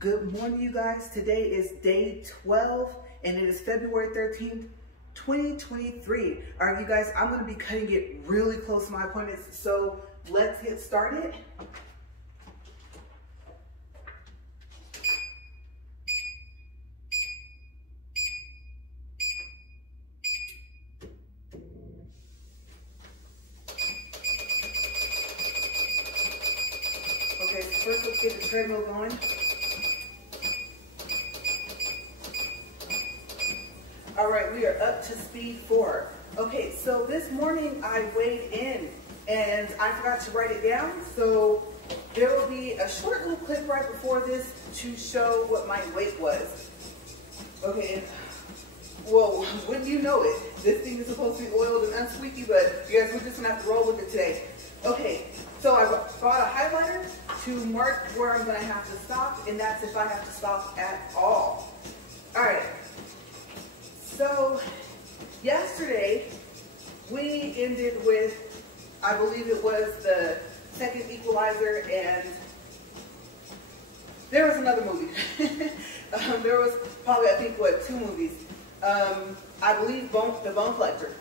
Good morning, you guys. Today is day 12 and it is February 13th, 2023. All right, you guys, I'm going to be cutting it really close to my appointments, so let's get started. Okay, so first let's get the treadmill going. All right, we are up to speed 4. Okay, so this morning I weighed in and I forgot to write it down. So there will be a short little clip right before this to show what my weight was. Okay, and whoa, wouldn't you know it? This thing is supposed to be oiled and unsqueaky, but you guys, we're just gonna have to roll with it today. Okay, so I bought a highlighter to mark where I'm gonna have to stop, and that's if I have to stop at all. All right. So yesterday we ended with, I believe it was the second Equalizer, and there was another movie. There was probably, I think, what, 2 movies. I believe The Bone Collector.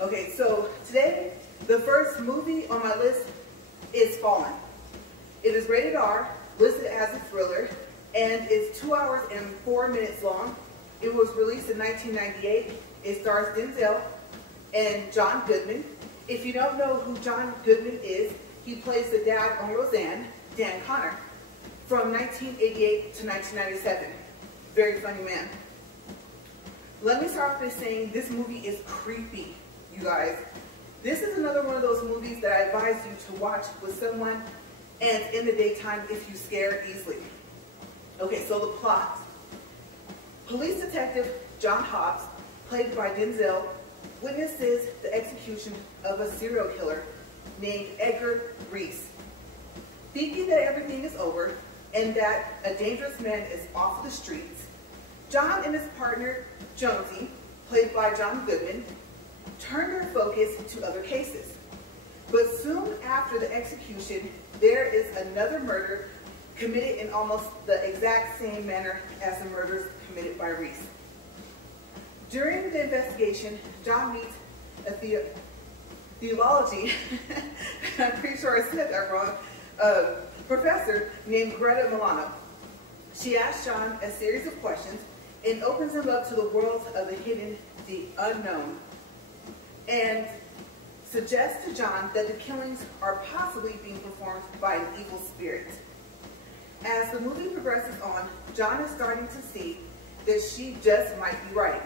Okay, so today the first movie on my list is Fallen. It is rated R, listed as a thriller, and it's 2 hours and 4 minutes long. It was released in 1998. It stars Denzel and John Goodman. If you don't know who John Goodman is, he plays the dad on Roseanne, Dan Connor, from 1988 to 1997. Very funny man. Let me start off by saying this movie is creepy, you guys. This is another one of those movies that I advise you to watch with someone and in the daytime if you scare easily. Okay, so the plot. Police detective John Hobbs, played by Denzel, witnesses the execution of a serial killer named Edgar Reese. Thinking that everything is over and that a dangerous man is off the streets, John and his partner Jonesy, played by John Goodman, turn their focus to other cases. But soon after the execution, there is another murder committed in almost the exact same manner as the murders committed by Reese. During the investigation, John meets a theology, I'm pretty sure I said that wrong, professor named Greta Milano. She asks John a series of questions and opens him up to the world of the hidden, the unknown, and suggests to John that the killings are possibly being performed by an evil spirit. As the movie progresses on, John is starting to see that she just might be right.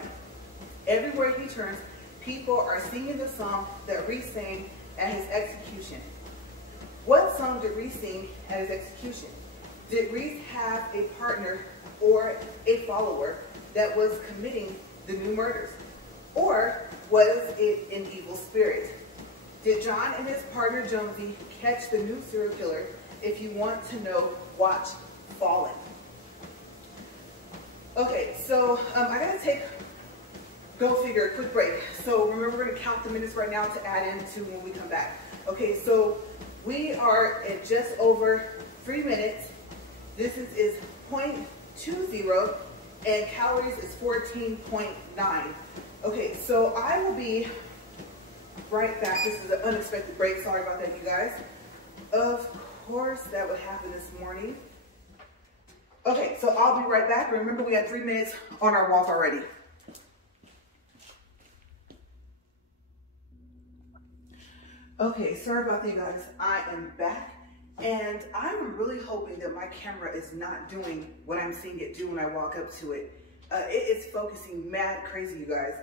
Everywhere he turns, people are singing the song that Reese sang at his execution. What song did Reese sing at his execution? Did Reese have a partner or a follower that was committing the new murders? Or was it an evil spirit? Did John and his partner Jonesy catch the new serial killer? If you want to know, watch Fallen. Okay, so I gotta go figure, a quick break. So remember, we're gonna count the minutes right now to add into when we come back. Okay, so we are at just over 3 minutes. This is 0.20 and calories is 14.9. Okay, so I will be right back. This is an unexpected break. Sorry about that, you guys. Of course, that would happen this morning. Okay, so I'll be right back. Remember, we had 3 minutes on our walk already. Okay, sorry about that, you guys. I am back, and I'm really hoping that my camera is not doing what I'm seeing it do when I walk up to it. It is focusing mad crazy, you guys.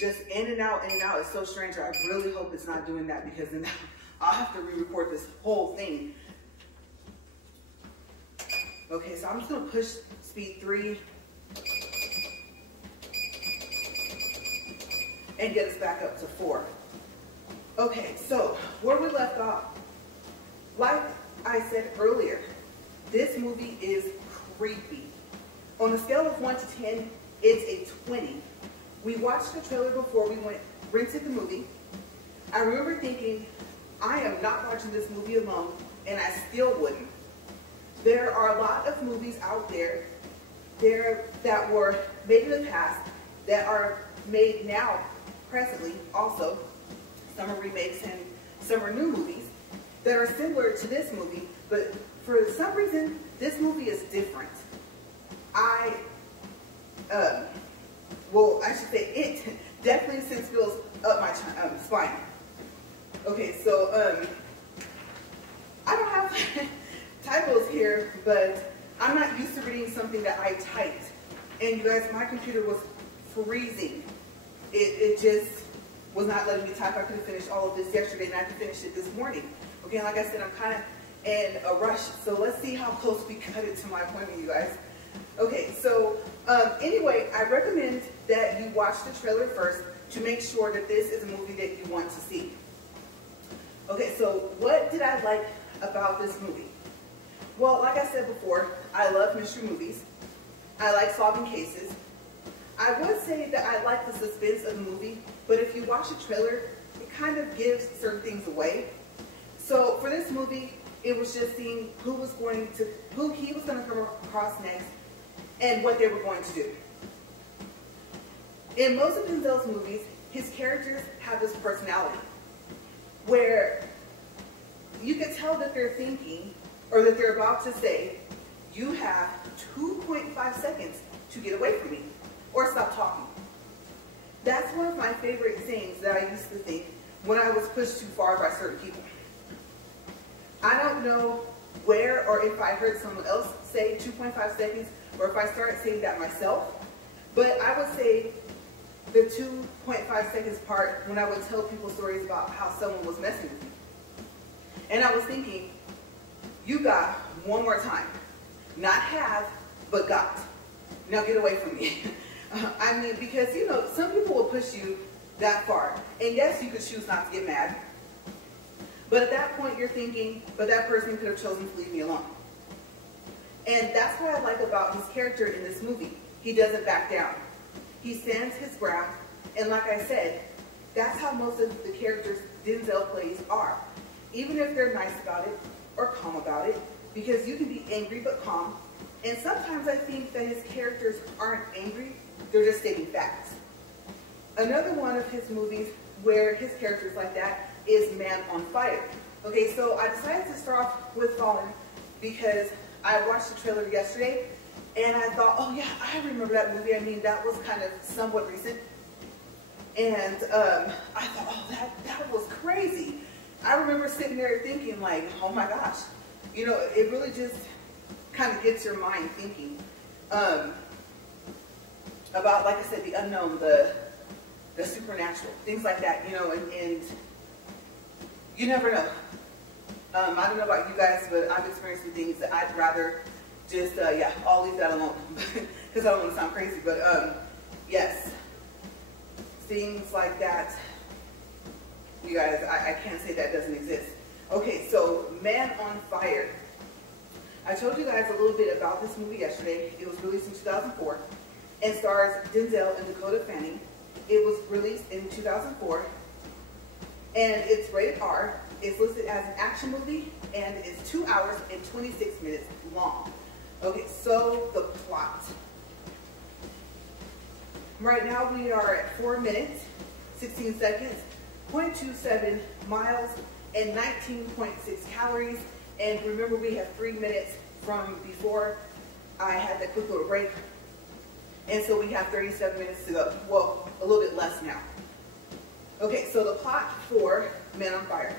Just in and out, it's so strange. I really hope it's not doing that, because then I'll have to re-record this whole thing. Okay, so I'm just gonna push speed 3 and get us back up to 4. Okay, so where we left off, like I said earlier, this movie is creepy. On a scale of 1 to 10, it's a 20. We watched the trailer before we rented the movie. I remember thinking, I am not watching this movie alone, and I still wouldn't. There are a lot of movies out there that were made in the past that are made now, presently, also. Some are remakes and some are new movies that are similar to this movie, but for some reason, this movie is different. Well, I should say it definitely sends feels up my spine. Okay, so I don't have typos here, but I'm not used to reading something that I typed. And you guys, my computer was freezing. It just was not letting me type. I could have finished all of this yesterday, and I could finish it this morning. Okay, and like I said, I'm kind of in a rush, so let's see how close we cut it to my appointment, you guys. Okay, so anyway, I recommend that you watch the trailer first to make sure that this is a movie that you want to see. Okay, so what did I like about this movie? Well, like I said before, I love mystery movies. I like solving cases. I would say that I like the suspense of the movie, but if you watch the trailer, it kind of gives certain things away. So for this movie, it was just seeing who he was going to come across next and what they were going to do. In most of Denzel's movies, his characters have this personality where you can tell that they're thinking or that they're about to say, you have 2.5 seconds to get away from me or stop talking. That's one of my favorite things that I used to think when I was pushed too far by certain people. I don't know where or if I heard someone else say 2.5 seconds or if I started saying that myself, but I would say the 2.5 seconds part when I would tell people stories about how someone was messing with me. And I was thinking, you got one more time. Not have, but got. Now get away from me. I mean, because, you know, some people will push you that far. And yes, you could choose not to get mad. But at that point, you're thinking, but that person could have chosen to leave me alone. And that's what I like about his character in this movie. He doesn't back down. He stands his ground. And like I said, that's how most of the characters Denzel plays are. Even if they're nice about it or calm about it, because you can be angry but calm. And sometimes I think that his characters aren't angry, they're just stating facts. Another one of his movies where his character's like that is Man on Fire. Okay, so I decided to start off with Fallen because I watched the trailer yesterday and I thought, oh yeah, I remember that movie. I mean, that was kind of somewhat recent. And I thought, oh, that was crazy. I remember sitting there thinking like, oh my gosh. You know, it really just kind of gets your mind thinking about, like I said, the unknown, the supernatural, things like that, you know, and you never know. I don't know about you guys, but I've experienced some things that I'd rather just, yeah, I'll leave that alone because I don't want to sound crazy, but yes, things like that, you guys, I can't say that doesn't exist. Okay, so Man on Fire. I told you guys a little bit about this movie yesterday. It was released in 2004 and stars Denzel and Dakota Fanning. It was released in 2004 and it's rated R. It's listed as an action movie and it's 2 hours and 26 minutes long. Okay, so the plot. Right now we are at 4 minutes, 16 seconds, 0.27 miles, and 19.6 calories. And remember, we have 3 minutes from before I had that quick little break. And so we have 37 minutes to go. Well, a little bit less now. Okay, so the plot for Man on Fire.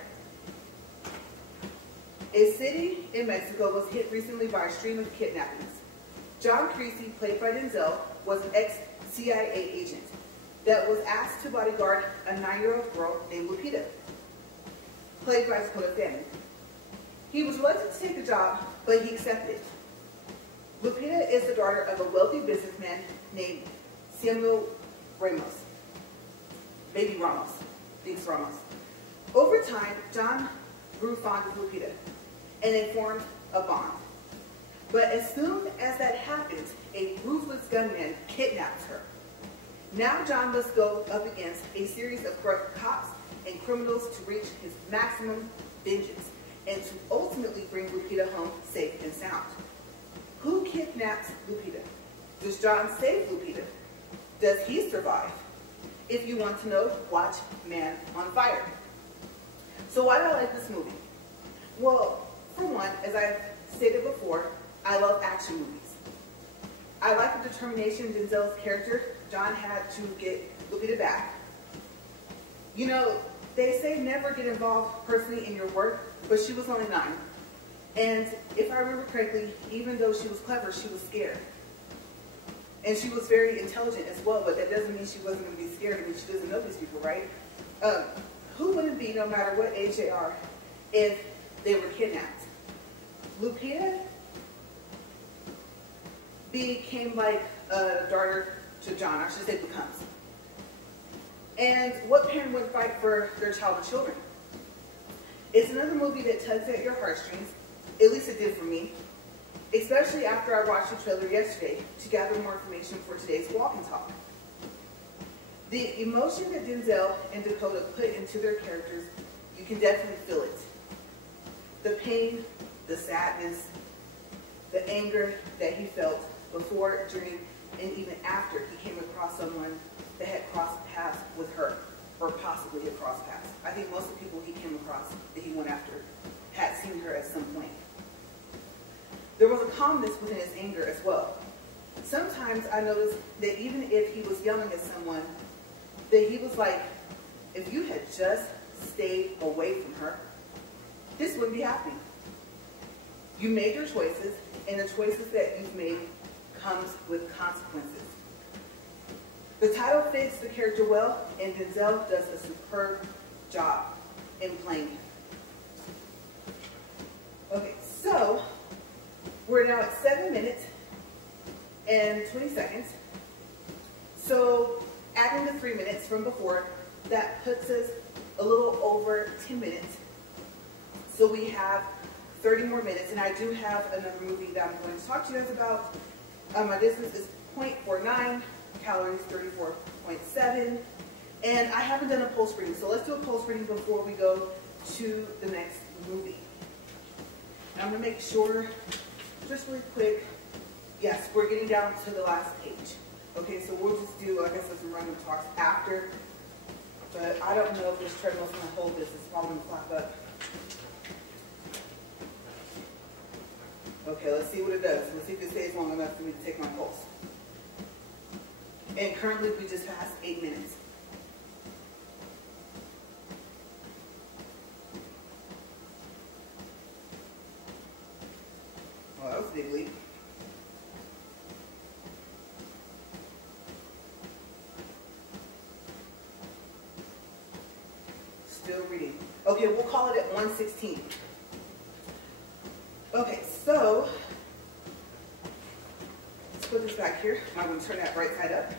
A city in Mexico was hit recently by a stream of kidnappings. John Creasy, played by Denzel, was an ex-CIA agent that was asked to bodyguard a 9-year-old girl named Lupita, played by Dakota Fanning. He was reluctant to take the job, but he accepted it. Lupita is the daughter of a wealthy businessman named Samuel Ramos. Baby Ramos. Thanks, Ramos. Over time, John grew fond of Lupita and they formed a bond. But as soon as that happens, a ruthless gunman kidnaps her. Now John must go up against a series of corrupt cops and criminals to reach his maximum vengeance. and to ultimately bring Lupita home safe and sound. Who kidnaps Lupita? Does John save Lupita? Does he survive? If you want to know, watch Man on Fire. So why do I like this movie? Well, for one, as I've stated before, I love action movies. I like the determination Denzel's character, John, had to get Lupita back. You know, they say never get involved personally in your work, but she was only 9. And if I remember correctly, even though she was clever, she was scared. And she was very intelligent as well, but that doesn't mean she wasn't going to be scared. I mean, she doesn't know these people, right? Who wouldn't be, no matter what age they are, if they were kidnapped? Lupita became like a daughter to John, I should say becomes. And what parent would fight for their child or children? It's another movie that tugs at your heartstrings, at least it did for me, especially after I watched the trailer yesterday to gather more information for today's walk and talk. The emotion that Denzel and Dakota put into their characters, you can definitely feel it. The pain, the sadness, the anger that he felt before, during, and even after he came across someone that had crossed paths with her, or possibly had crossed paths. I think most of the people he came across that he went after had seen her at some point. There was a calmness within his anger as well. Sometimes I noticed that even if he was yelling at someone, that he was like, if you had just stayed away from her, this wouldn't be happening. You made your choices, and the choices that you've made comes with consequences. The title fits the character well, and Denzel does a superb job in playing him. Okay, so we're now at 7 minutes and 20 seconds. So adding the 3 minutes from before, that puts us a little over 10 minutes. So we have 30 more minutes, and I do have another movie that I'm going to talk to you guys about. My distance is 0.49, calories 34.7, and I haven't done a pulse reading, so let's do a pulse reading before we go to the next movie. And I'm going to make sure, just really quick, yes, we're getting down to the last page. Okay, so we'll just do, like I said, some random talks after, but I don't know if this treadmill's going to hold this. It's probably going to flap up. Okay, let's see what it does. Let's see if it stays long enough for me to take my pulse. And currently we just passed 8 minutes. Well, that was a big leap. Still reading. Okay, we'll call it at 116. Okay, so let's put this back here. I'm going to turn that right side up.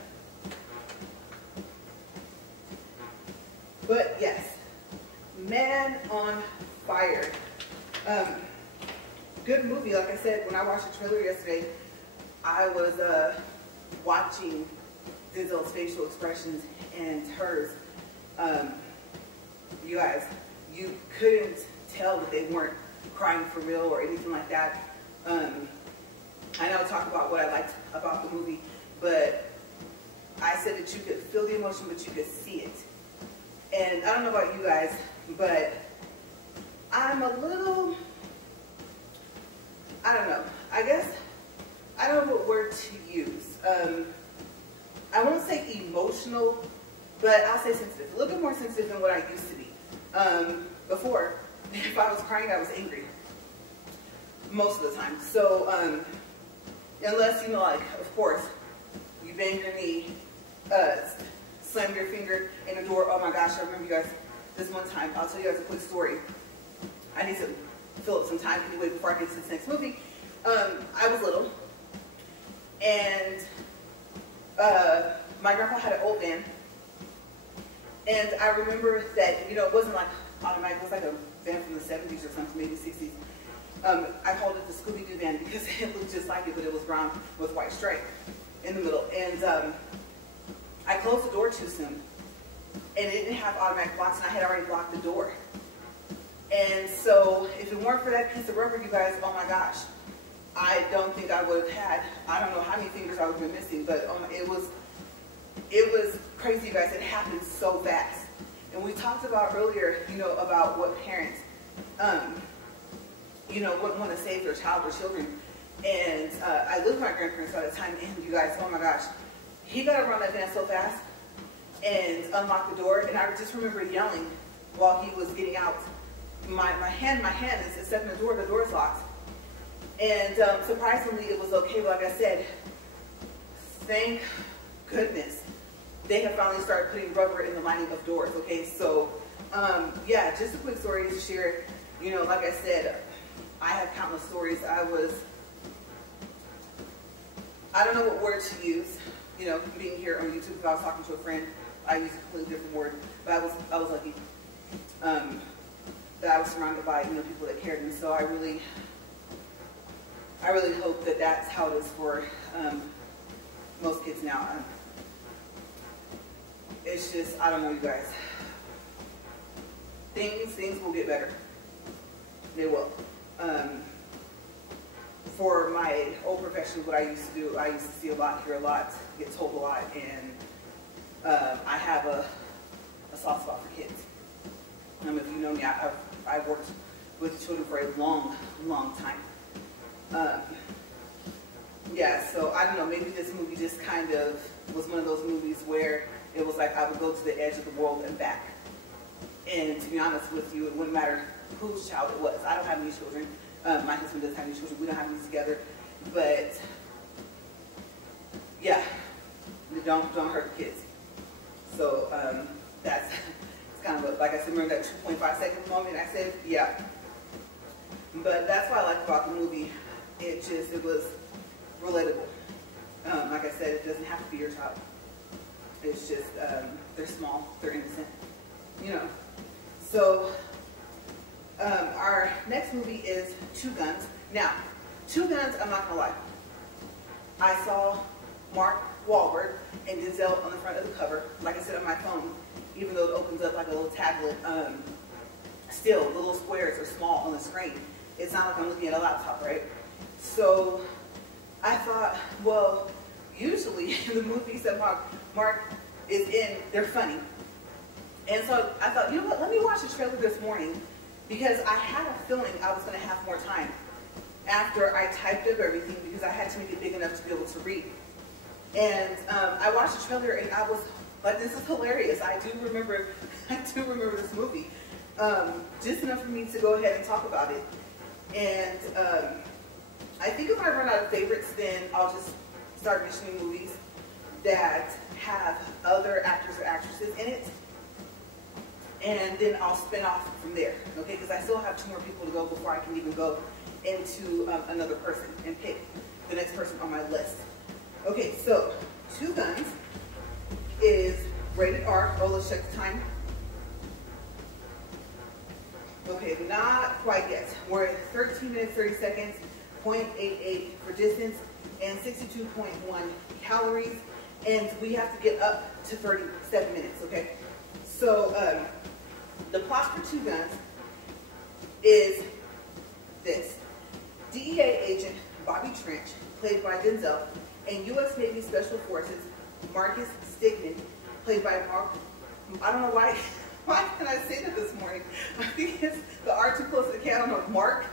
But yes, Man on Fire. Good movie. Like I said, when I watched the trailer yesterday, I was watching Denzel's facial expressions and hers. You guys, you couldn't tell that they weren't crying for real or anything like that. I know I talk about what I liked about the movie, but I said that you could feel the emotion, but you could see it. And I don't know about you guys, but I'm a little, I don't know, I guess, I don't know what word to use. I won't say emotional, but I'll say sensitive. A little bit more sensitive than what I used to be. Before, if I was crying, I was angry. Most of the time. So, unless, you know, like, of course, you bang your knee, slam your finger in the door. Oh my gosh, I remember you guys, this one time, I'll tell you guys a quick story. I need to fill up some time anyway before I get to this next movie. I was little, and my grandpa had an old van, and I remember that, you know, it wasn't like automatic, it was like a van from the 70s or something, maybe 60s. I called it the Scooby-Doo van because it looked just like it, but it was brown with white stripe in the middle. And I closed the door too soon, and it didn't have automatic locks, and I had already locked the door. And so if it weren't for that piece of rubber, you guys, oh my gosh, I don't think I would have had, I don't know how many fingers I would have been missing, but it was crazy, you guys. It happened so fast. And we talked about earlier, you know, about what parents, you know, wouldn't want to save their child or children. And I lived with my grandparents at the time, and you guys, oh my gosh, he got around that van so fast and unlocked the door, and I just remember yelling while he was getting out. My hand is stuck in the door is locked. And surprisingly, it was okay, but like I said, thank goodness they have finally started putting rubber in the lining of doors, okay? So, yeah, just a quick story to share. You know, like I said, I have countless stories. I don't know what word to use, you know, being here on YouTube. If I was talking to a friend, I used a completely different word, but I was lucky that I was surrounded by, you know, people that cared. And so I really hope that that's how it is for most kids now. It's just, I don't know, you guys. Things will get better. They will. For my old profession, what I used to do, I used to see a lot, hear a lot, get told a lot, and I have a soft spot for kids. If you know me, I've worked with children for a long, long time. Yeah, so I don't know, maybe this movie just kind of was one of those movies where it was like I would go to the edge of the world and back. And to be honest with you, it wouldn't matter whose child it was. I don't have any children. My husband doesn't have any children. We don't have any together. But yeah, don't hurt the kids. So that's it's kind of like I said, remember that 2.5 second moment I said, yeah. But that's what I like about the movie. It was relatable. Like I said, it doesn't have to be your child. It's just, they're small, they're innocent, you know. So, our next movie is Two Guns. Now, Two Guns, I'm not gonna lie. I saw Mark Wahlberg and Denzel on the front of the cover. Like I said, on my phone, even though it opens up like a little tablet, still, the little squares are small on the screen. It's not like I'm looking at a laptop, right? So, I thought, well, usually the movies that Mark is in, they're funny. And so I thought, you know what, let me watch the trailer this morning because I had a feeling I was going to have more time after I typed up everything because I had to make it big enough to be able to read. And I watched the trailer and I was like, this is hilarious. I do remember this movie. Just enough for me to go ahead and talk about it. And I think if I run out of favorites, then I'll just start mentioning movies that have other actors or actresses in it. And then I'll spin off from there, okay? Because I still have 2 more people to go before I can even go into another person and pick the next person on my list. Okay, so Two Guns is rated R. Oh, let's check the time. Okay, not quite yet. We're at 13 minutes, 30 seconds, 0.88 for distance, and 62.1 calories. And we have to get up to 37 minutes, okay? So, the plot for Two Guns is this. DEA agent Bobby Trench, played by Denzel, and U.S. Navy Special Forces Marcus Stigman, played by Mark, I don't know why can I say that this morning? I think it's the R too close to the K, I don't know, Mark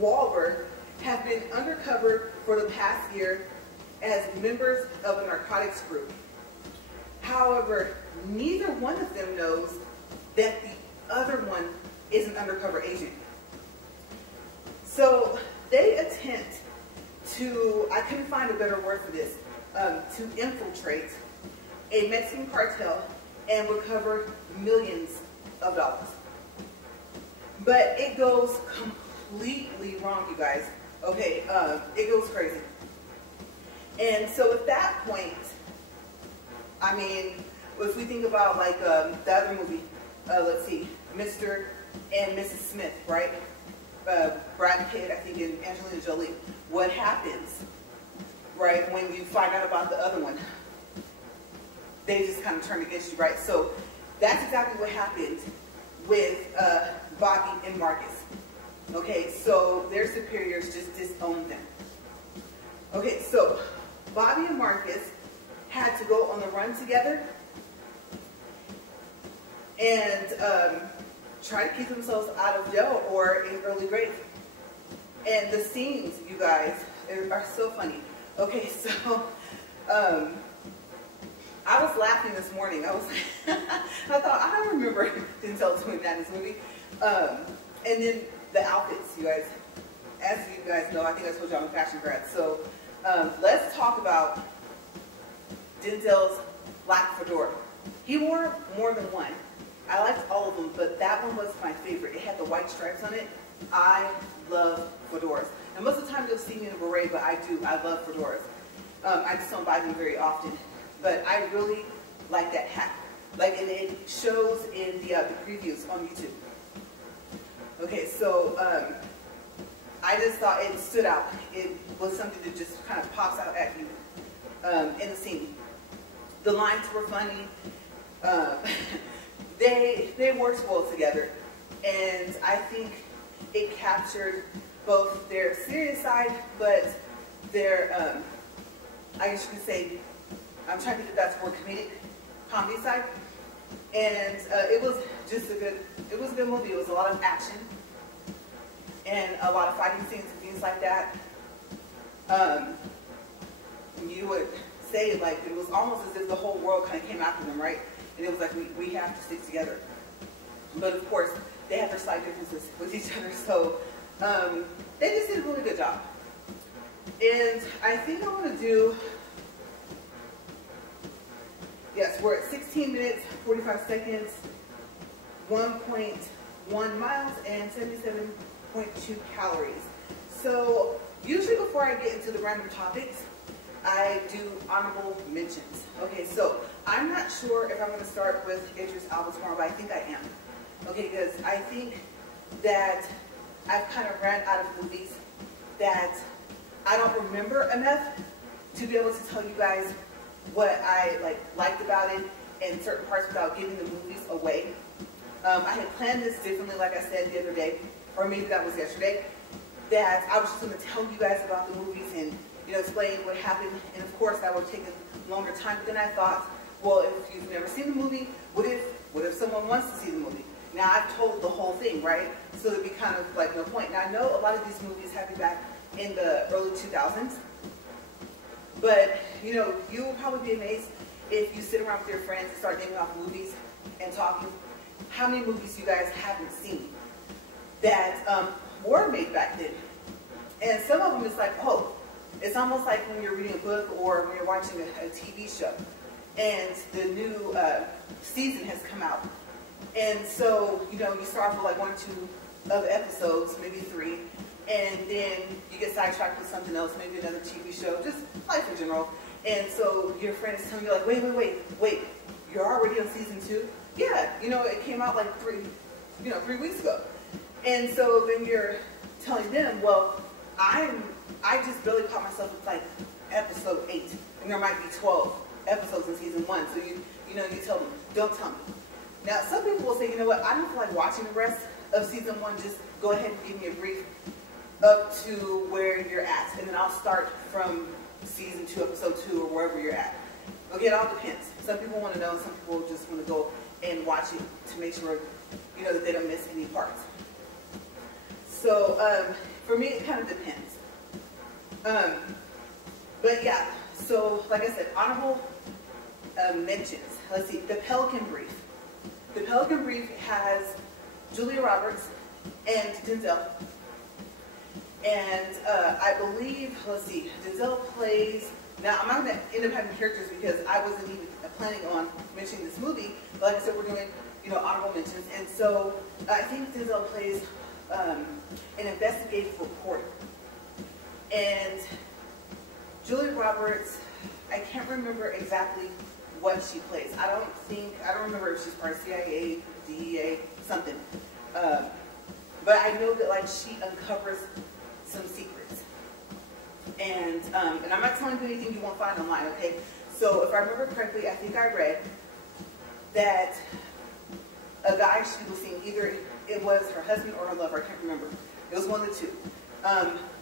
Wahlberg, have been undercover for the past year as members of a narcotics group. However, neither one of them knows that the other one is an undercover agent. So they attempt to, I couldn't find a better word for this, to infiltrate a Mexican cartel and recover millions of dollars. But it goes completely wrong, you guys. Okay, it goes crazy. And so at that point, I mean, if we think about like the other movie, let's see, Mr. and Mrs. Smith, right? Brad Pitt, I think, and Angelina Jolie. What happens, right, when you find out about the other one? They just kind of turn against you, right? So that's exactly what happened with Bobby and Marcus. Okay, so their superiors just disowned them. Okay, so Bobby and Marcus had to go on the run together and try to keep themselves out of jail or in early grave. And the scenes, you guys, are so funny. Okay, so I was laughing this morning. I was, I thought, I don't remember Denzel doing that in this movie. And then the outfits, you guys. As you guys know, I think I told you I'm a fashion grad. So let's talk about Denzel's black fedora. He wore more than one. I liked all of them, but that one was my favorite. It had the white stripes on it. I love fedoras. And most of the time you'll see me in a beret, but I do. I love fedoras. I just don't buy them very often. But I really like that hat. Like, and it shows in the previews on YouTube. Okay, so I just thought it stood out. It was something that just kind of pops out at you in the scene. The lines were funny. They worked well together, and I think it captured both their serious side, but their, I guess you could say, I'm trying to think if that's more comedy side. And it was just a good movie. It was a lot of action and a lot of fighting scenes and things like that. You would say, like, it was almost as if the whole world kind of came after them, right? And it was like, we have to stick together. But of course, they have their slight differences with each other, so they just did a really good job. And I think I want to do, yes, we're at 16 minutes, 45 seconds, 1.1 miles, and 77.2 calories. So usually before I get into the random topics, I do honorable mentions. Okay, so I'm not sure if I'm going to start with Idris Elba tomorrow, but I think I am. Okay, because I think that I've kind of ran out of movies that I don't remember enough to be able to tell you guys what I liked about it and certain parts without giving the movies away. I had planned this differently, like I said the other day, or maybe that was yesterday, that I was just going to tell you guys about the movies and explain what happened, and of course that would have taken longer time. But then I thought, well, if you've never seen the movie, what if someone wants to see the movie? Now I've told the whole thing, right? So it'd be kind of like no point. Now I know a lot of these movies happened back in the early 2000s, but you will probably be amazed if you sit around with your friends and start naming off movies and talking, how many movies you guys haven't seen that were made back then. And some of them is like, oh, it's almost like when you're reading a book or when you're watching a TV show and the new season has come out. And so, you start off with like 1 or 2 of the episodes, maybe 3, and then you get sidetracked with something else, maybe another TV show, just life in general. And so your friend is telling you like, wait, you're already on season 2? Yeah, it came out like 3 weeks ago. And so then you're telling them, well, I just barely caught myself with like episode 8, and there might be 12 episodes in season 1. So you tell them, don't tell me. Now some people will say, you know what, I don't feel like watching the rest of season 1. Just go ahead and give me a brief up to where you're at, and then I'll start from season 2, episode 2, or wherever you're at. Okay, it all depends. Some people want to know, and some people just want to go and watch it to make sure that they don't miss any parts. So for me, it kind of depends. But yeah, so like I said, honorable mentions. Let's see, The Pelican Brief. The Pelican Brief has Julia Roberts and Denzel. And I believe, let's see, Denzel plays, now I'm not going to end up having characters because I wasn't even planning on mentioning this movie, but like I said, we're doing, honorable mentions. And so I think Denzel plays an investigative reporter. And Julia Roberts, I can't remember exactly what she plays. I don't remember if she's part of CIA, DEA, something. But I know that like she uncovers some secrets. And I'm not telling you anything you won't find online, okay? So if I remember correctly, I think I read that a guy she was seeing, either it was her husband or her lover, I can't remember. It was one of the two,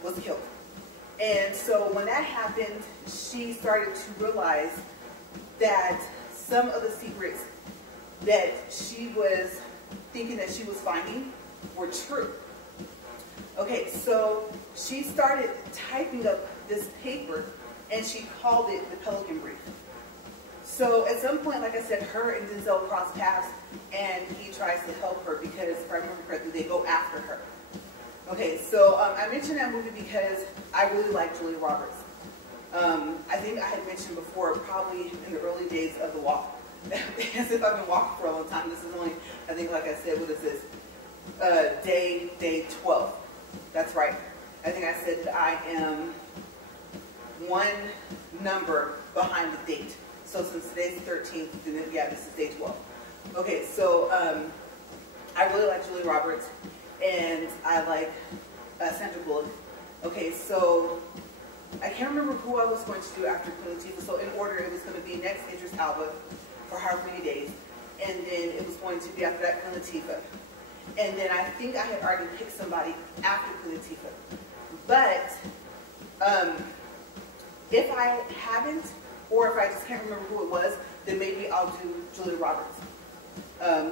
was killed. And so when that happened, she started to realize that some of the secrets that she was thinking that she was finding were true. Okay, so she started typing up this paper and she called it the Pelican Brief. So at some point, like I said, her and Denzel cross paths and he tries to help her because, if I remember correctly, they go after her. Okay, so I mentioned that movie because I really like Julia Roberts. I think I had mentioned before, probably in the early days of the walk, as if I've been walking for a long time. This is only, I think, like I said, what is this? Day 12. That's right. I think I said that I am one number behind the date. So since today's the 13th, then yeah, this is day 12. Okay, so I really like Julia Roberts, and I like Sandra Bullock. Okay, so I can't remember who I was going to do after Queen Latifah. So in order, it was going to be next Idris Elba for however many days, and then it was going to be after that Queen Latifah. And then I think I had already picked somebody after Queen Latifah. But if I haven't, or if I just can't remember who it was, then maybe I'll do Julia Roberts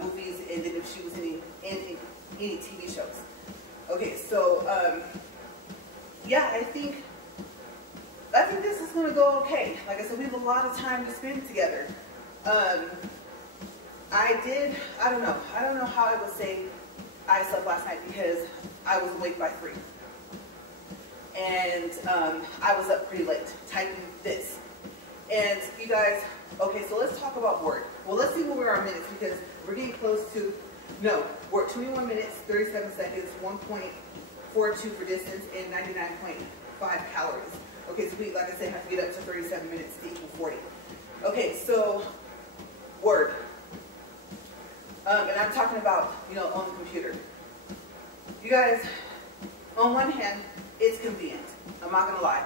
movies, and then if she was in any TV shows. Okay, so yeah, I think this is going to go okay. Like I said, we have a lot of time to spend together. I don't know how I would say I slept last night because I was awake by 3. And I was up pretty late typing this. And you guys, okay, so let's talk about Word. Well, let's see where we are in minutes because we're getting close to, no, we're at 21 minutes, 37 seconds, 1.42 for distance, and 99.5 calories. Okay, so we, like I said, have to get up to 37 minutes to equal 40. Okay, so Word. And I'm talking about, on the computer. You guys, on one hand, it's convenient. I'm not going to lie.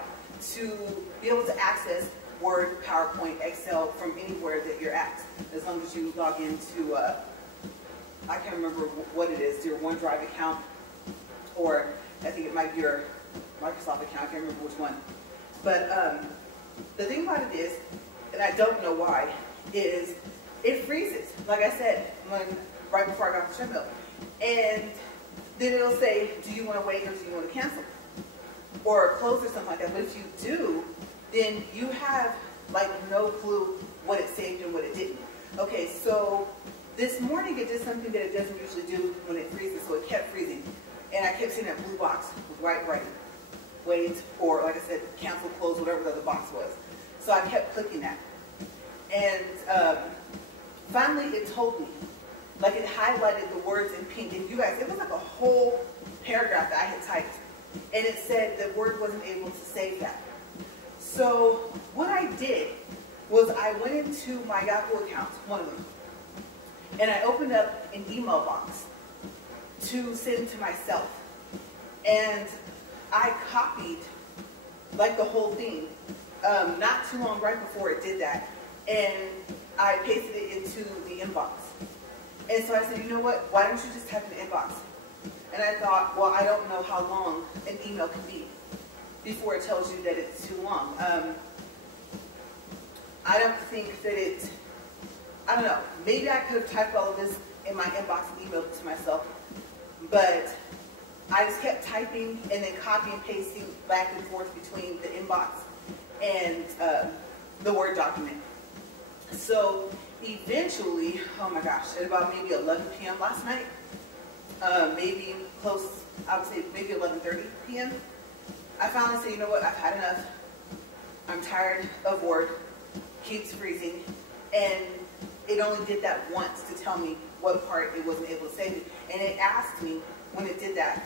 To be able to access Word, PowerPoint, Excel from anywhere that you're at. As long as you log into, I can't remember what it is, your OneDrive account, or I think it might be your Microsoft account. I can't remember which one. But the thing about it is, and I don't know why, is it freezes. Like I said, right before I got the treadmill. And then it'll say, do you want to wait or do you want to cancel? Or close or something like that. But if you do, then you have like no clue what it saved and what it didn't. Okay, so this morning it did something that it doesn't usually do when it freezes, so it kept freezing. And I kept seeing that blue box with white writing. Wait, or like I said, cancel, close, whatever the other box was. So I kept clicking that. And finally it told me, like it highlighted the words in pink. And you guys, it was like a whole paragraph that I had typed. And it said that Word wasn't able to save that. So what I did was I went into my Yahoo account, one of them, and I opened up an email box to send to myself. And I copied like the whole thing, not too long right before it did that, and I pasted it into the inbox. And so I said, you know what, why don't you just type in the inbox? And I thought, well, I don't know how long an email can be before it tells you that it's too long. I don't think that I don't know, maybe I could have typed all of this in my inbox and emailed it to myself, but I just kept typing and then copy and pasting back and forth between the inbox and the Word document. So eventually, oh my gosh, at about maybe 11 p.m. last night, maybe close, I would say maybe 11:30 p.m., I finally said, you know what, I've had enough. I'm tired of Word. Keeps freezing. And it only did that once to tell me what part it wasn't able to save it. And it asked me, when it did that,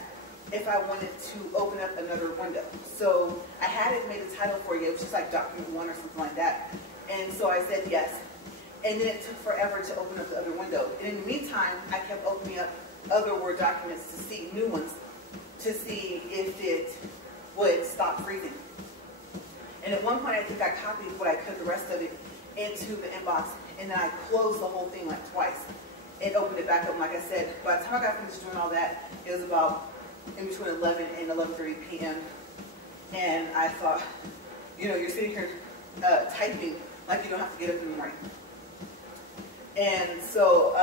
if I wanted to open up another window. So I had it made a title for you. It was just like document 1 or something like that. And so I said yes. And then it took forever to open up the other window. And in the meantime, I kept opening up other Word documents to see new ones, to see if it would stop freezing. And at one point, I think I copied what I could, the rest of it, into the inbox, and then I closed the whole thing like twice. and opened it back up. And like I said, by the time I got finished doing all that, it was about in between 11 and 11:30 p.m. And I thought, you know, you're sitting here typing like you don't have to get up in the morning. And so,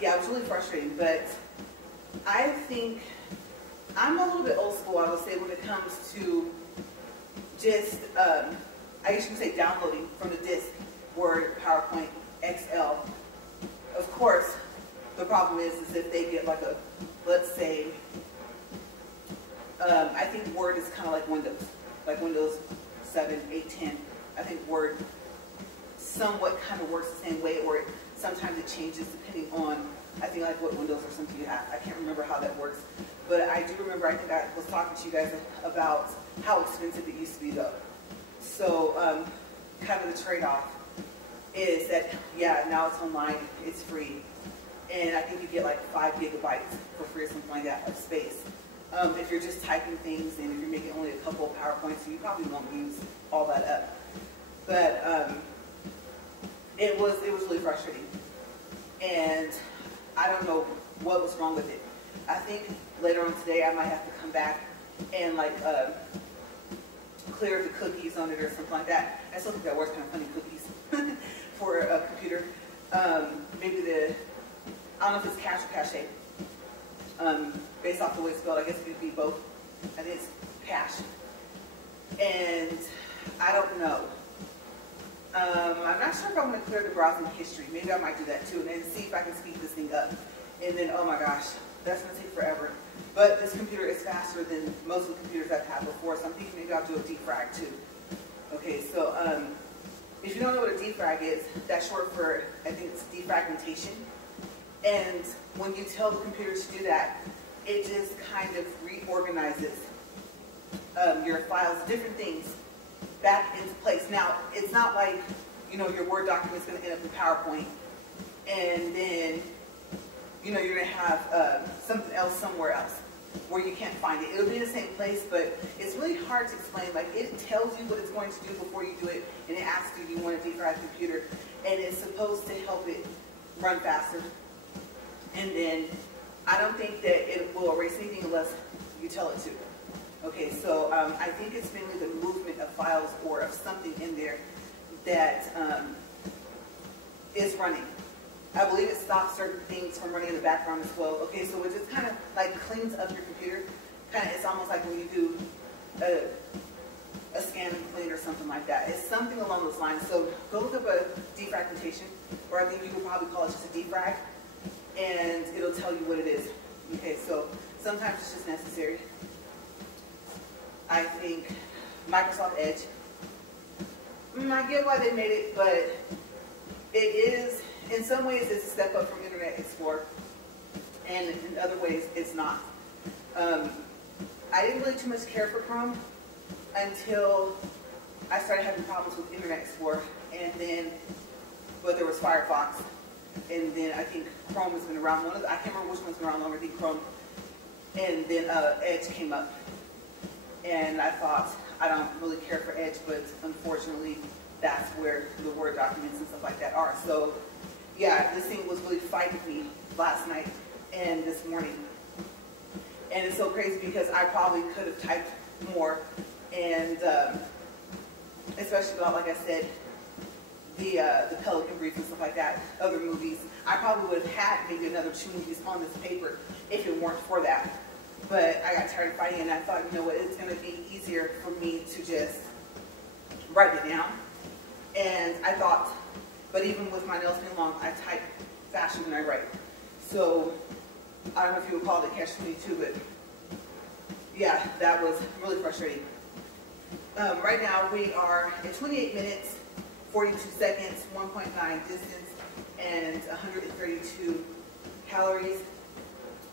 yeah, it was really frustrating. But I think I'm a little bit old school, I would say, when it comes to just, I guess you can say downloading from the disk, Word, PowerPoint, Excel. Of course, the problem is if they get like a, let's say, I think Word is kind of like Windows 7, 8, 10. I think Word somewhat kind of works the same way, or sometimes it changes depending on, I think, like what Windows or something you have. I can't remember how that works. But I do remember, I think I was talking to you guys about how expensive it used to be though. So kind of the trade-off is that, yeah, now it's online, it's free. And I think you get like 5 gigabytes for free or something like that of space. If you're just typing things and if you're making only a couple of PowerPoints, so you probably won't use all that up. But it was really frustrating. And I don't know what was wrong with it. I think later on today I might have to come back and like clear the cookies on it or something like that. I still think that works, kind of funny cookies for a computer. Maybe I don't know if it's cache or cache. Based off the way it's spelled, I guess it could be both. I think it's cache. And I don't know. I'm not sure if I'm going to clear the browsing history. Maybe I might do that too, and then see if I can speed this thing up. And then, oh my gosh, that's going to take forever. But this computer is faster than most of the computers I've had before, so I'm thinking maybe I'll do a defrag too. Okay, so if you don't know what a defrag is, that's short for, I think it's defragmentation. And when you tell the computer to do that, it just kind of reorganizes your files, different things, back into place. Now, it's not like, you know, your Word document's going to end up in PowerPoint, and then, you know, you're going to have something else somewhere else where you can't find it. It'll be in the same place, but it's really hard to explain. Like, it tells you what it's going to do before you do it, and it asks you, do you want to defrag the computer? And it's supposed to help it run faster. And then I don't think that it will erase anything unless you tell it to. Okay, so I think it's mainly the movement of files or of something in there that is running. I believe it stops certain things from running in the background as well. Okay, so it just kind of like cleans up your computer. It's almost like when you do a scan and clean or something like that. It's something along those lines. So go look up a defragmentation, or I think you could probably call it just a defrag, and it'll tell you what it is. Okay, so sometimes it's just necessary. I think Microsoft Edge, I get why they made it, but it is, in some ways, it's a step up from Internet Explorer, and in other ways, it's not. I didn't really too much care for Chrome until I started having problems with Internet Explorer, and then, but there was Firefox, and then I think Chrome has been around. I can't remember which one's been around longer, I think Chrome, and then Edge came up. And I thought, I don't really care for Edge, but unfortunately, that's where the Word documents and stuff like that are. So, yeah, this thing was really fighting me last night and this morning. And it's so crazy because I probably could have typed more, and especially about, like I said, the Pelican Brief and stuff like that, other movies. I probably would have had maybe another 2 movies on this paper if it weren't for that. But I got tired of fighting, and I thought, you know what, it's going to be easier for me to just write it down. And I thought, but even with my nails being long, I type faster than I write. So I don't know if you would call it catch-22, but yeah, that was really frustrating. Right now we are at 28 minutes, 42 seconds, 1.9 distance, and 132 calories.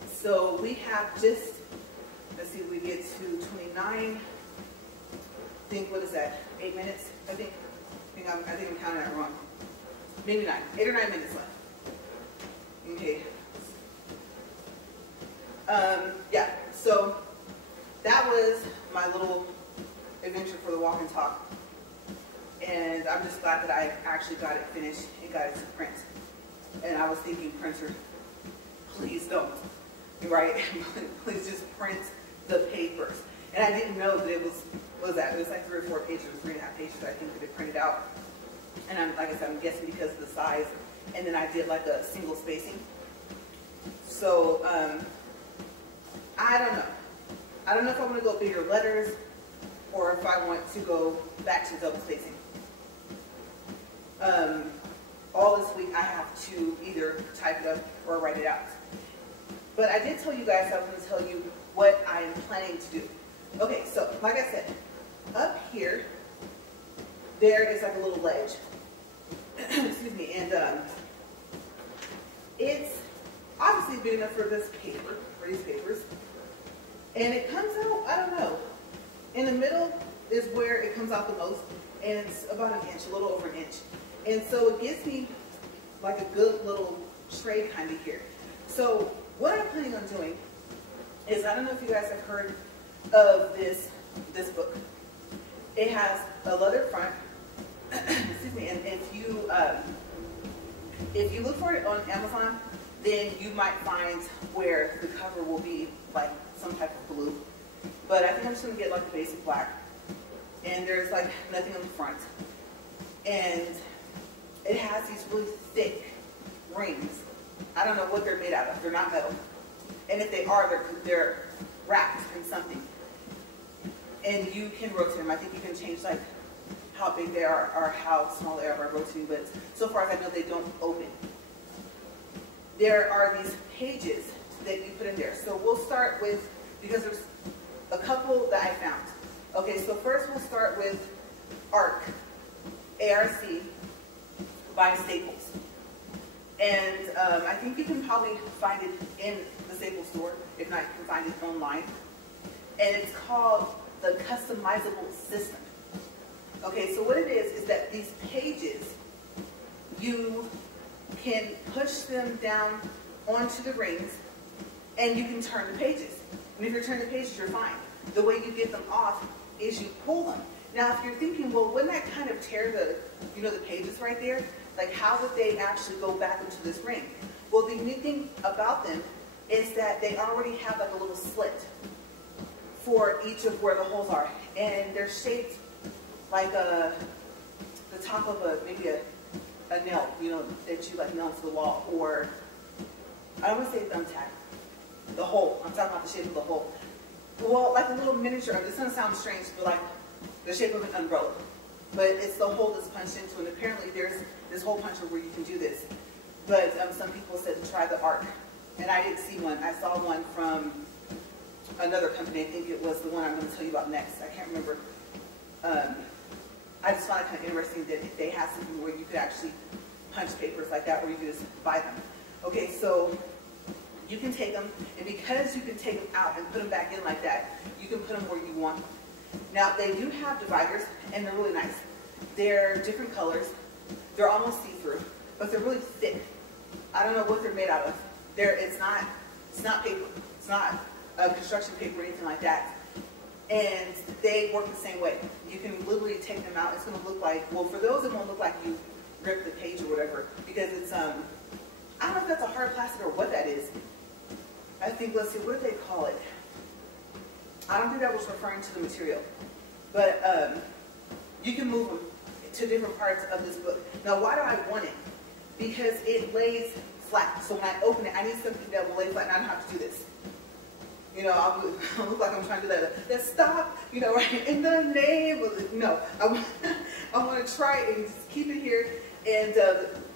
So we have just, let's see, we get to 29, I think, what is that, 8 minutes, I think I'm counting that wrong. Maybe 8 or 9 minutes left. Okay. Yeah, so that was my little adventure for the walk and talk. And I'm just glad that I actually got it finished and got it to print. And I was thinking printer please don't, right? Please just print the papers. And I didn't know that it was, what was that? It was like 3 or 4 pages, or 3.5 pages, I think, that it printed out. And like I said, I'm guessing because of the size. And then I did like a single spacing. So, I don't know. I don't know if I want to go bigger letters or if I want to go back to double spacing. All this week I have to either type it up or write it out. But I did tell you guys I was going to tell you what I am planning to do. Okay, so like I said, up here, there is like a little ledge. Excuse me, and it's obviously big enough for this paper, for these papers. And it comes out, I don't know, in the middle is where it comes out the most, and it's about an inch, a little over an inch. And so it gives me like a good little tray kind of here. So what I'm planning on doing is, I don't know if you guys have heard of this book. It has a leather front, excuse me, and if you look for it on Amazon, then you might find where the cover will be like some type of blue. But I think I'm just going to get like a basic black. And there's like nothing on the front. And it has these really thick rings. I don't know what they're made out of. They're not metal. And if they are, they're wrapped in something. And you can rotate them. I think you can change like how big they are or how small they are by rotating. But so far as I know, they don't open. There are these pages that you put in there. So we'll start with, because there's a couple that I found. Okay, so first we'll start with ARC, A-R-C, by Staples. And I think you can probably find it in the Staples store. If not, you can find it online. And it's called the customizable system. Okay, so what it is that these pages, you can push them down onto the rings and you can turn the pages. And if you're turning the pages, you're fine. The way you get them off is you pull them. Now, if you're thinking, well, wouldn't that kind of tear the pages right there? Like, how would they actually go back into this ring? Well, the neat thing about them is that they already have like a little slit for each of where the holes are. And they're shaped like the top of maybe a nail, that you like nail into the wall. Or, I don't want to say thumbtack. The hole. I'm talking about the shape of the hole. Well, like a little miniature, this is going to sound strange, but like the shape of an umbrella. But it's the hole that's punched into, and apparently there's this hole puncher where you can do this. But some people said to try the ARC, and I didn't see one. I saw one from another company. I think it was the one I'm going to tell you about next. I can't remember. I just found it kind of interesting that they had something where you could actually punch papers like that, where you could just buy them. Okay, so you can take them, and because you can take them out and put them back in like that, you can put them where you want them. Now, they do have dividers, and they're really nice. They're different colors. They're almost see-through, but they're really thick. I don't know what they're made out of. It's not paper. It's not construction paper or anything like that. And they work the same way. You can literally take them out. It's going to look like, well, for those, it won't look like you ripped the page or whatever, because it's, I don't know if that's a hard plastic or what that is. I think, let's see, what do they call it? I don't think that was referring to the material. But you can move them to different parts of this book. Now, why do I want it? Because it lays flat. So when I open it, I need something that will lay flat, and I don't have to do this. I'll look like I'm trying to do that. Let's stop, right? In the name of it. No, I want to try and just keep it here. And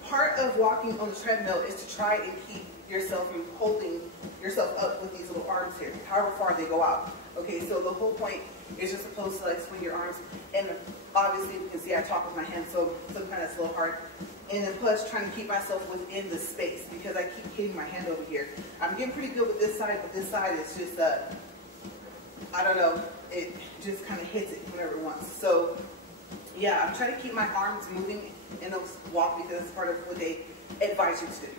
part of walking on the treadmill is to try and keep yourself from holding yourself up with these little arms here, however far they go out. Okay, so the whole point is you're supposed to like swing your arms, and obviously you can see I talk with my hands, so sometimes it's a little hard. And then plus trying to keep myself within the space, because I keep hitting my hand over here. I'm getting pretty good with this side, but this side is just, I don't know, it just kind of hits it whenever it wants. So yeah, I'm trying to keep my arms moving in those walk, because it's part of what they advise you to do.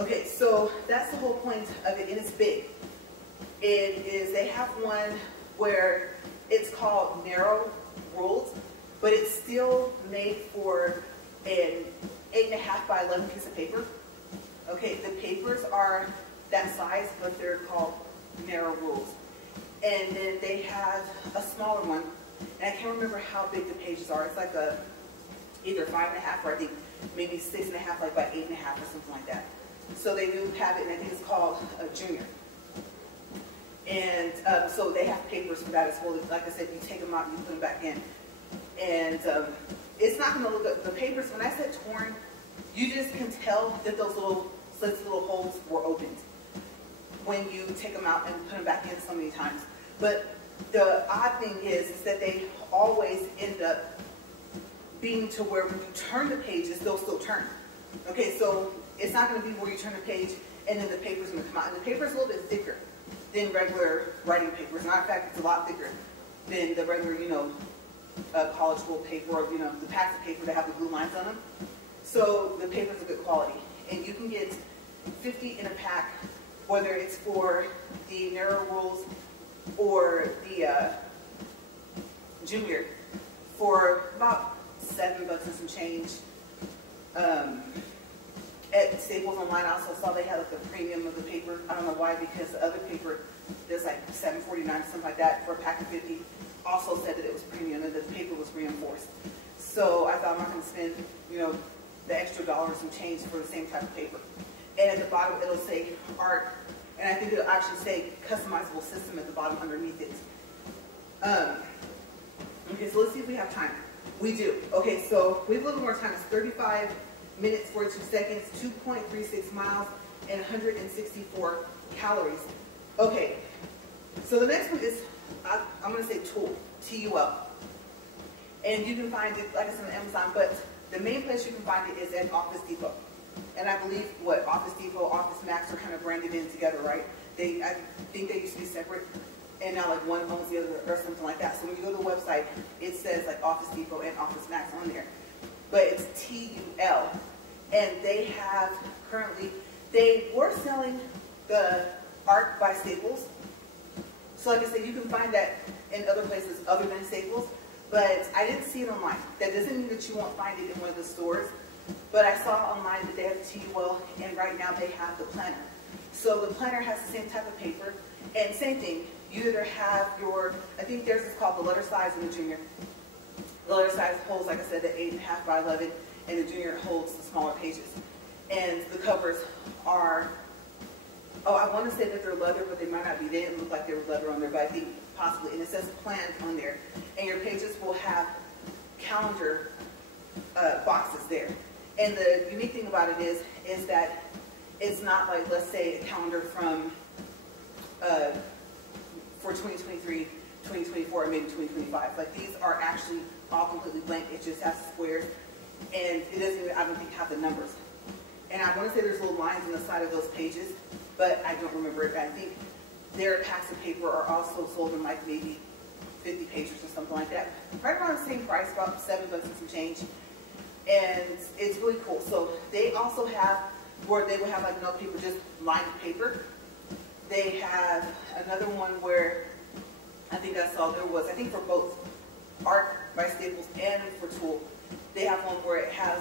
Okay, so that's the whole point of it, and it's big. They have one where it's called narrow ruled, but it's still made for an 8.5 by 11 piece of paper. Okay, the papers are that size, but they're called narrow rules. And then they have a smaller one, and I can't remember how big the pages are. It's like either 5.5 or I think maybe 6.5, like by 8.5 or something like that. So they do have it, and I think it's called a junior. And so they have papers for that as well. Like I said, you take them out and you put them back in. And it's not going to look good. The papers, when I said torn, you just can tell that those little slits, little holes were opened when you take them out and put them back in so many times. But the odd thing is that they always end up being to where when you turn the pages, they'll still turn. Okay, so it's not going to be where you turn the page and then the paper's going to come out. And the paper's a little bit thicker than regular writing paper. As a matter of fact, it's a lot thicker than the regular, college school paper or, the packs of paper that have the blue lines on them. So the paper's a good quality. And you can get 50 in a pack, whether it's for the narrow rules or the junior, for about $7 and some change. At Staples Online, I also saw they had like the premium of the paper. I don't know why, because the other paper, there's like $7.49 or something like that for a pack of 50. Also said that it was premium and the paper was reinforced. So I thought I'm not going to spend, the extra dollars and change for the same type of paper. And at the bottom, it'll say art, and I think it'll actually say customizable system at the bottom underneath it. Okay, so let's see if we have time. We do. Okay, so we have a little more time. It's 35 minutes, 42 seconds, 2.36 miles, and 164 calories. Okay, so the next one is, I'm going to say tool, T-U-L. And you can find it, like I said, on Amazon, but the main place you can find it is at Office Depot. And I believe, Office Depot, Office Max are kind of branded in together, right? I think they used to be separate, and now like one owns the other or something like that. So when you go to the website, it says like Office Depot and Office Max on there. But it's T-U-L. And they have currently, they were selling the art by Staples. So like I said, you can find that in other places other than Staples. But I didn't see it online. That doesn't mean that you won't find it in one of the stores. But I saw online that they have the T-U-L, and right now they have the planner. So the planner has the same type of paper. And same thing, you either have I think theirs is called the letter size in the junior. The letter size holds, like I said, the 8.5 by 11, and the junior holds the smaller pages. And the covers are, I want to say that they're leather, but they might not be. They didn't look like they were leather on there, but I think possibly. And it says planned on there. And your pages will have calendar boxes there. And the unique thing about it is that it's not like, let's say, a calendar from for 2023, 2024, or maybe 2025. Like, these are actually all completely blank. It just has squares, and it doesn't even, I don't think, have the numbers. And I want to say there's little lines on the side of those pages, but I don't remember it. I think their packs of paper are also sold in like maybe 50 pages or something like that. Right around the same price, about $7 and some change. And it's really cool. So they also have where they would have like note paper, just lined paper. They have another one where I think I saw I think for both Art by Staples and for Tool, they have one where it has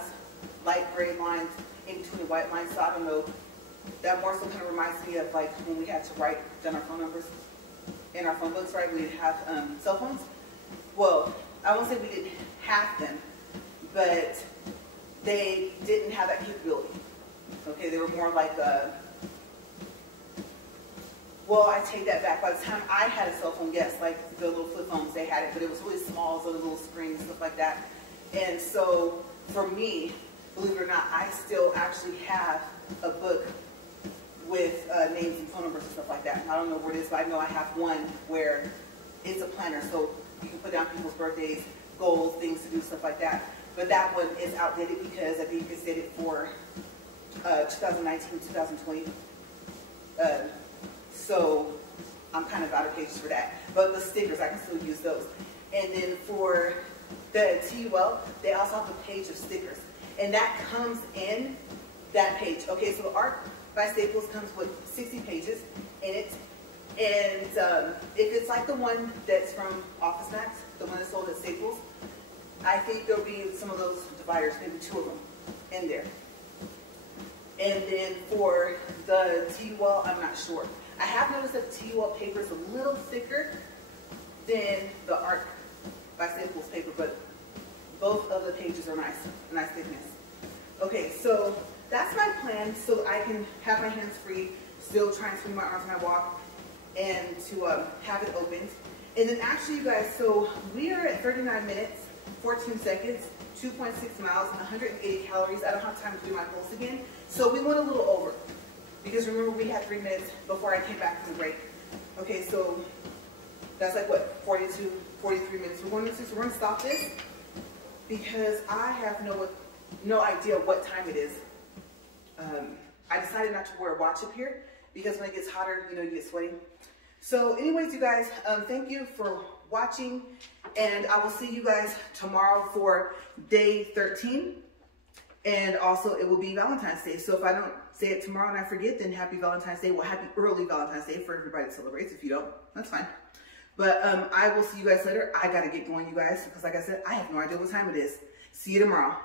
light gray lines in between the white lines. So I don't know, that more so kind of reminds me of like when we had to write down our phone numbers in our phone books, right? We didn't have cell phones. Well, I won't say we didn't have them, but they didn't have that capability. Okay, they were more like well, I take that back. By the time I had a cell phone, yes, like the little flip phones, they had it, but it was really small, so the little screens, stuff like that. And so for me, believe it or not, I still actually have a book with names and phone numbers and stuff like that. I don't know where it is, but I know I have one where it's a planner, so you can put down people's birthdays, goals, things to do, stuff like that. But that one is outdated because I think it's dated for 2019, 2020. So I'm kind of out of pages for that. But the stickers, I can still use those. And then for the T-U-L, they also have a page of stickers. And that comes in that page. Okay, so the Art by Staples comes with 60 pages in it. And if it's like the one that's from Office Max, the one that's sold at Staples, I think there'll be some of those dividers, maybe 2 of them in there. And then for the tea wall, I'm not sure. I have noticed that the tea wall paper is a little thicker than the Art by Staples paper, but both of the pages are nice thickness. Okay, so that's my plan, so I can have my hands free, still try and swing my arms when I walk, and to have it opened. And then actually, you guys, so we are at 39 minutes, 14 seconds, 2.6 miles, 180 calories. I don't have time to do my pulse again, so we went a little over. Because remember, we had 3 minutes before I came back from the break. Okay, so that's like what, 42, 43 minutes. We're going to stop this because I have no idea what time it is. I decided not to wear a watch up here because when it gets hotter, you know, you get sweaty. So anyways, you guys, thank you for watching, and I will see you guys tomorrow for day 13. And also, it will be Valentine's Day. So if I don't say it tomorrow and I forget, then happy Valentine's Day. Well, happy early Valentine's Day for everybody that celebrates. If you don't, that's fine. But I will see you guys later. I got to get going, you guys, because like I said, I have no idea what time it is. See you tomorrow.